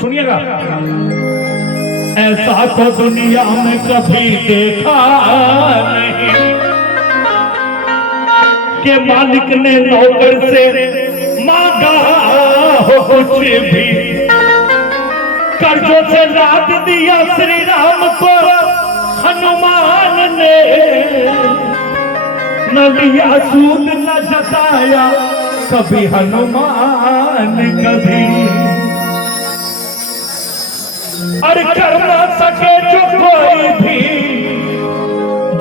सुनिएगा। ऐसा तो दुनिया में कभी देखा नहीं कि मालिक ने नौकर से मांगा हो कुछ भी। कर्जों से लाद दिया श्री राम को हनुमान ने, न लिया सूद न जताया कभी हनुमान कभी। और कर ना सके जो कोई भी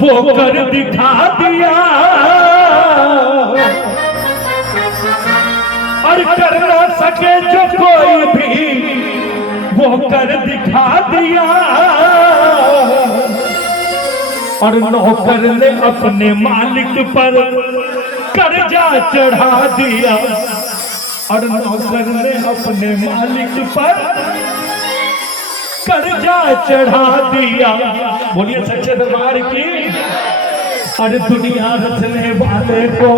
वो कर दिखा दिया। और कर ना सके जो कोई भी वो कर दिखा दिया। और नौकर ने अपने मालिक पर कर्जा चढ़ा दिया। और नौकर ने अपने मालिक पर कर्जा चढ़ा दिया। बोलिए सच्चे दरबार की। और दुनिया रचने वाले को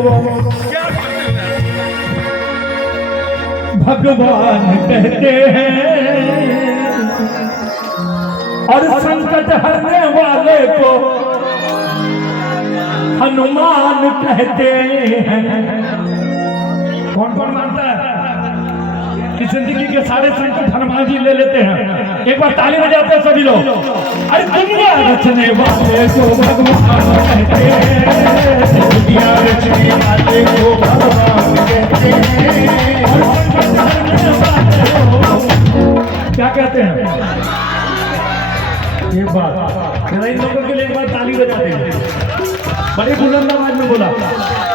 भगवान कहते हैं, और संकट हरने वाले को हनुमान कहते हैं। कौन कौन मानता है कि जिंदगी के सारे संकट हनुमान जी ले लेते हैं? एक बार ताली बजाते हैं सभी लोग। अरे दुनिया रचने वाले को भगवान कहते हैं, दुनिया रचने वाले को भगवान कहते हैं, और संकट हरने वाले को क्या कहते हैं? एक बात इन लोगों के लिए एक बार ताली बजाते हैं। बड़े बुलंद आवाज में बोला,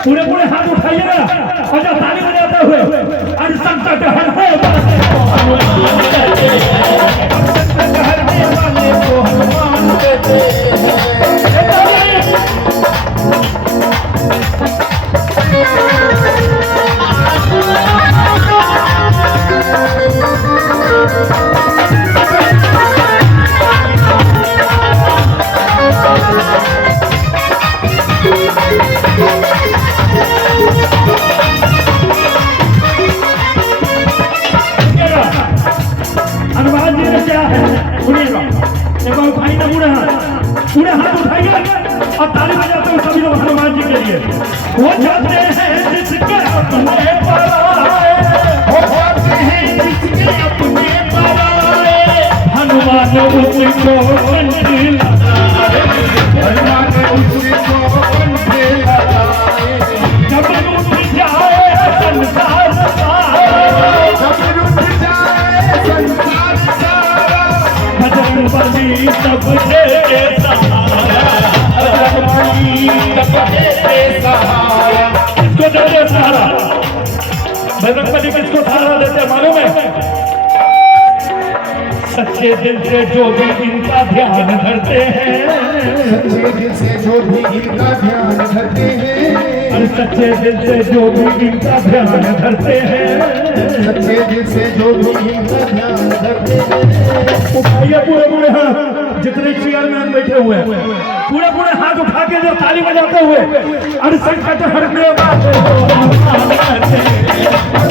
पूरे पूरे हाथ उठाइए ना और जब ताली बजाते हुए और संकट हरने वाले को हनुमान कहते हैं, संकट हरने वाले को हनुमान कहते हनुमान जी ने क्या है सुनिएगा। एक बार उठाइए ना पूरे हाथ उठाइए और ताली बजाते हैं सभी लोग हनुमान जी के लिए। वो जाते हैं जिसके अपने पराए, वो जाते हैं जिसके अपने पराए, हनुमान उसको कंठी लगाए, हनुमान उसको कंठी लगाए। जब उठ जाए संसार सारा, जब उठ जाए संसार सारा, भजन बली सब तेरे सहारा, भजन बली सब तेरे सहारा। किसको देते सहारा? भजन बली किसको सहारा देते मालूम है? सच्चे दिल से जो भी इनका ध्यान धरते हैं, सच्चे दिल से जो भी इनका ध्यान धरते हैं, और सच्चे दिल से जो भी इनका ध्यान धरते हैं, सच्चे दिल से जो भी इनका ध्यान धरते हैं। उठाइए पूरे हाथ, जितने चेयरमैन बैठे हुए हैं पूरे हाथ उठा के जो ताली बजाते हुए और संकट हरने वाले को हनुमान कहते हैं,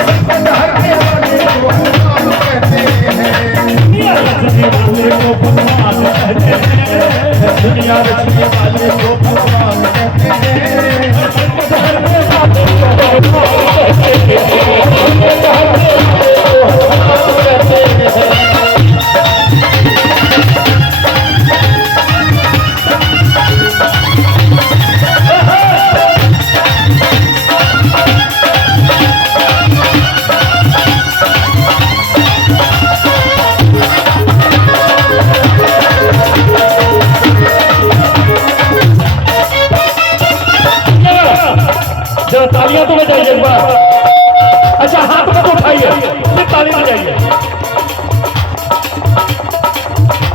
संकट हरने वाले को हनुमान कहते हैं, दुनिया रचने वाले को भगवान कहते हैं, दुनिया रचने वाले को भगवान कहते हैं, संकट हरने वाले को भगवान कहते हैं, संकट हरने वाले को भगवान कहते हैं। तालियां तो बजाइए एक बार। अच्छा हाथ मत उठाइए, फिर ताली बजाइए।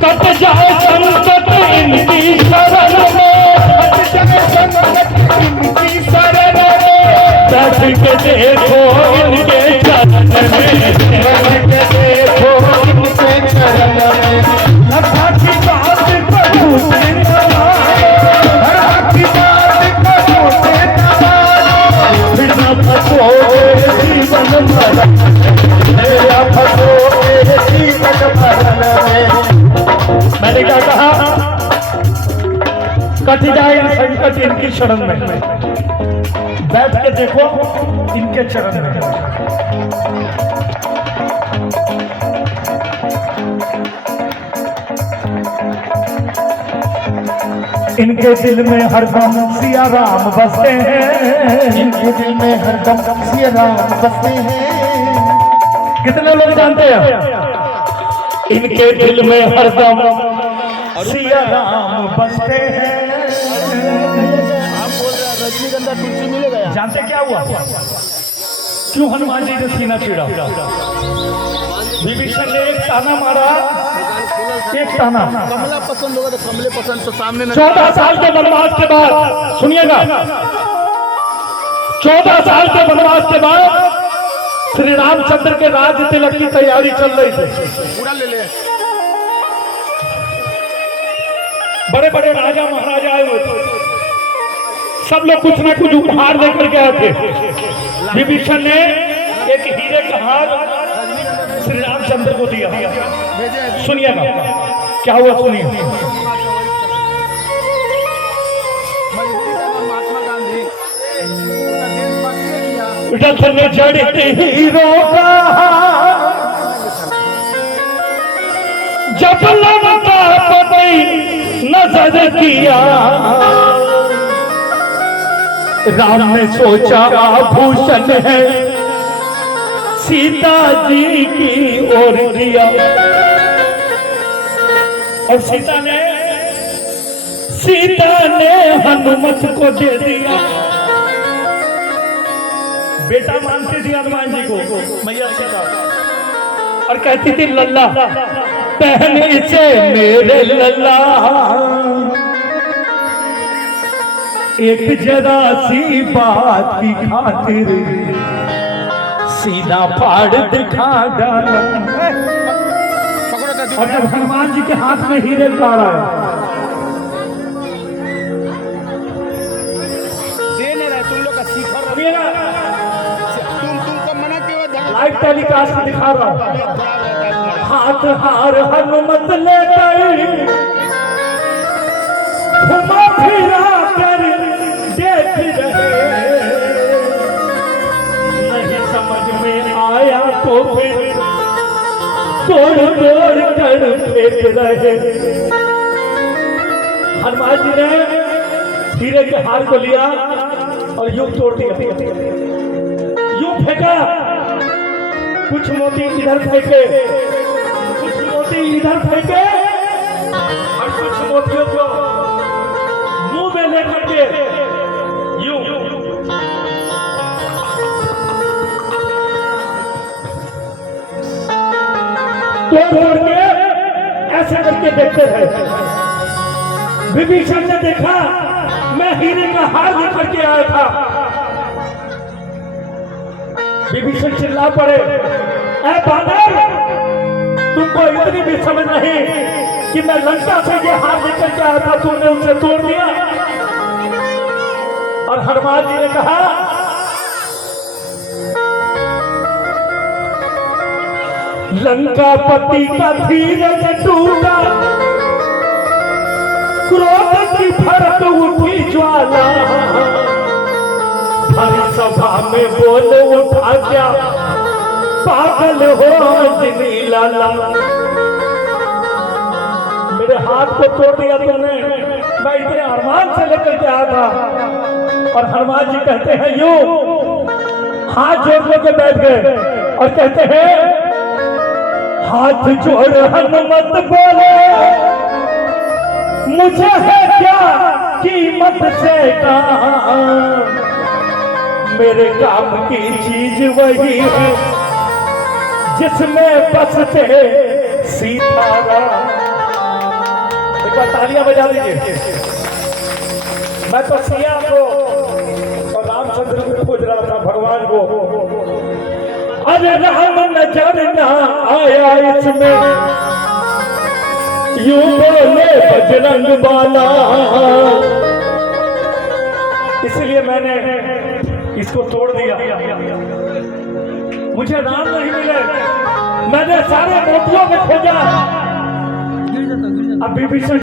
कट जाए संकट इनकी शरण में, कट जाए संकट इनकी शरण में, बैठ के देखो इनके चरण में, बैठ के देखो इनके चरण में, लखा की बात करूं जिंदगानी, हर की बात करूं जिंदगानी, फिर न फंसोगे जीवन भर, मेरा फंसोगे जीवन कट जाए संकट इनकी शरण में। बैठ के देखो इनके चरण में। इनके दिल में हरदम सिया राम बसते हैं। इनके दिल में हरदम सिया राम बसते हैं। कितने लोग जानते हैं? इनके दिल में हरदम सिया राम बसते हैं। आप बोल रहे हैं रजनीगंधा तुलसी मिलेगा? जानते क्या हुआ? क्यों हनुमान जी ने सीना चीरा? विभीषण ने एक ताना मारा, एक ताना। कमला पसंद होगा तो कमले पसंद तो सामने न। 14 साल के वनवास के बाद, सुनिएगा, 14 साल के वनवास के बाद श्री रामचंद्र के राज तिलक की तैयारी चल रही थी। पूरा ले ले। बड़े बड़े राजा महाराजा आए हुए थे, सब लोग कुछ ना कुछ उपहार लेकर के आए थे। विभीषण ने एक हीरे का हार श्री रामचंद्र को दिया। सुनिएगा क्या हुआ, सुनिए। महात्मा गांधी रत्न जड़ित हीरो का जब लंका पति नजर किया, राम ने सोचा आभूषण है, सीता जी की ओर दिया। और सीता ने हनुमत को दे दिया। बेटा मानती थी हनुमान जी को मैया सीता, और कहती थी लल्ला पहने से मेरे लल्ला, एक जरा सी बात की खातिर सीधा फाड़ दिखा डाला। और जब हनुमान जी के हाथ में हीरे का रहा है, दे नहीं रहे तुम लोग का शिखर। तुमको मना क्यों? लाइव टेलीकास्ट दिखा रहा हूं। हाथ हार हनुमत लेकर घुमा फिरा कर देख रहे, नहीं समझ में आया तो फिर तोड़ तोड़ कर फेंक रहे। हनुमान जी ने हीरे के हार को लिया और यूं तोड़ दिया, यूं फेंका। कुछ मोती इधर फेंके, कुछ मोती इधर फेंके, और कुछ मोतियों को मुंह में लेकर के यूं तोड़ के ऐसे करके देखते हैं। विभीषण ने देखा मैं हीरे का हार लेकर के आया था। विभीषण चिल्ला पड़े, ऐ बानर, तुमको इतनी भी समझ नहीं कि मैं लंका से ये हार लेकर के आया था, तुमने उसे तोड़ दिया। और हनुमान जी ने कहा लंकापति का धीरज टूटा, क्रोध की भड़क उठी ज्वाला, हरी सभा में बोल उठा क्या पागल हो अंजनी लाला। मेरे हाथ को तोड़ दिया तुमने, मैं इतने अरमान से लेकर के आया था। और हनुमान जी कहते हैं यूं हाथ जोड़ के बैठ गए और कहते हैं हाथ जोड़ हनुमत बोले मुझे है क्या कीमत से काम, मेरे काम की चीज वही है जिसमें बसते सीताराम। एक बार तालियां बजा लीजिए। मैं तो सिया को और रामचंद्र को खोज रहा था, भगवान को। अरे राम नजर ना आया इसमें, यूं बोले बजरंग बाला। इसलिए मैंने इसको तोड़ दिया। मुझे राम नहीं मिले, मैंने सारे मोतियों में खोजा। अब विभीषण